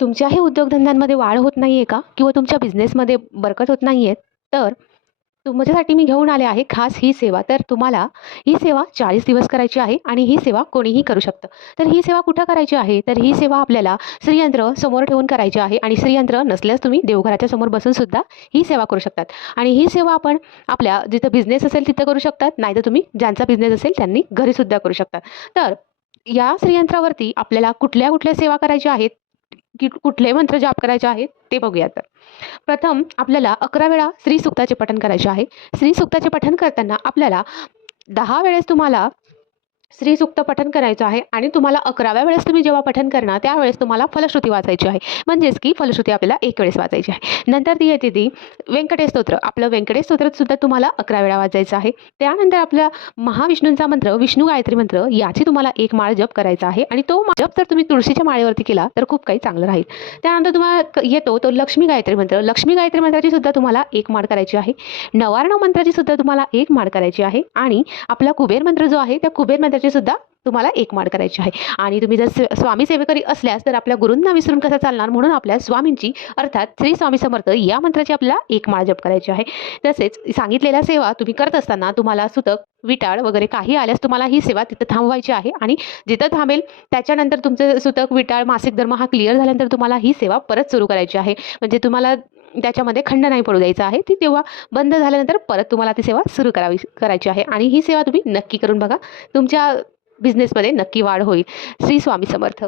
तुमच्याही उद्योगधंद्यांमध्ये वाढ होत नाही आहे का? किंवा तुमच्या बिझनेसमध्ये बरकत होत नाही आहे तर तुमच्यासाठी मी घेऊन आले आहे खास ही सेवा. तर तुम्हाला ही सेवा चाळीस दिवस करायची आहे आणि ही सेवा कोणीही करू शकतं. तर ही सेवा कुठं करायची आहे? तर ही सेवा आपल्याला श्रीयंत्र समोर ठेवून करायची आहे आणि श्रीयंत्र नसल्यास तुम्ही देवघराच्या समोर बसून सुद्धा ही सेवा करू शकतात. आणि ही सेवा आपण आपल्या जिथं बिझनेस असेल तिथं करू शकतात. नाहीतर तुम्ही ज्यांचा बिझनेस असेल त्यांनी घरीसुद्धा करू शकतात. तर या श्रीयंत्रावरती आपल्याला कुठल्या कुठल्या सेवा करायच्या आहेत? की कुठले मंत्र जाप करायचे आहेत ते बघूया तर प्रथम आपल्याला अकरा वेळा श्रीसुक्ताचे पठण करायचे आहे. श्रीसुक्ताचे पठण करताना आपल्याला दहा वेळेस तुम्हाला श्रीसुक्त पठन करायचं आहे आणि तुम्हाला अकराव्या वेळेस तुम्ही जेव्हा पठन करणार त्यावेळेस तुम्हाला फलश्रुती वाचायची आहे. म्हणजेच की फलश्रुती आपल्याला एक वेळेस वाचायची आहे. नंतर ती येते ती व्यंकटेश स्तोत्र आपलं व्यंकटेश स्तोत्रसुद्धा तुम्हाला अकरा वेळा वाचायचं आहे. त्यानंतर आपल्या महाविष्णूंचा मंत्र विष्णू गायत्री मंत्र याची तुम्हाला एक माळ जप करायचा आहे. आणि तो जप जर तुम्ही तुळशीच्या माळेवरती केला तर खूप काही चांगलं राहील. त्यानंतर तुम्हाला क- येतो तो लक्ष्मी गायत्री मंत्र. लक्ष्मी गायत्री मंत्राची सुद्धा तुम्हाला एक माळ करायची आहे. नवार्ण मंत्राची सुद्धा तुम्हाला एक माळ करायची आहे. आणि आपला कुबेर मंत्र जो आहे त्या कुबेर त्याची सुद्धा तुम्हाला एक माळ करायची आहे. आणि तुम्ही जर स्वामी सेवेकरी असल्यास तर आपल्या गुरूंना विसरून कसं चालणार? म्हणून आपल्या स्वामींची अर्थात श्री स्वामी समर्थ या मंत्राची आपल्याला एक माळ जप करायची आहे. तसेच सांगितलेल्या सेवा तुम्ही करत असताना तुम्हाला सुतक विटाळ वगैरे काही आल्यास तुम्हाला ही सेवा तिथं थांबवायची आहे. आणि जिथं थांबेल त्याच्यानंतर तुमचं सुतक विटाळ मासिक धर्म हा क्लिअर झाल्यानंतर तुम्हाला ही सेवा परत सुरू करायची आहे. म्हणजे तुम्हाला त्याच्यामध्ये खंड नाही पडू द्यायचा आहे. ती तेव्हा बंद झाल्यानंतर परत तुम्हाला ती सेवा सुरू करावी करायची आहे. आणि ही सेवा तुम्ही नक्की करून बघा. तुमच्या बिझनेसमध्ये नक्की वाढ होईल. श्री स्वामी समर्थ.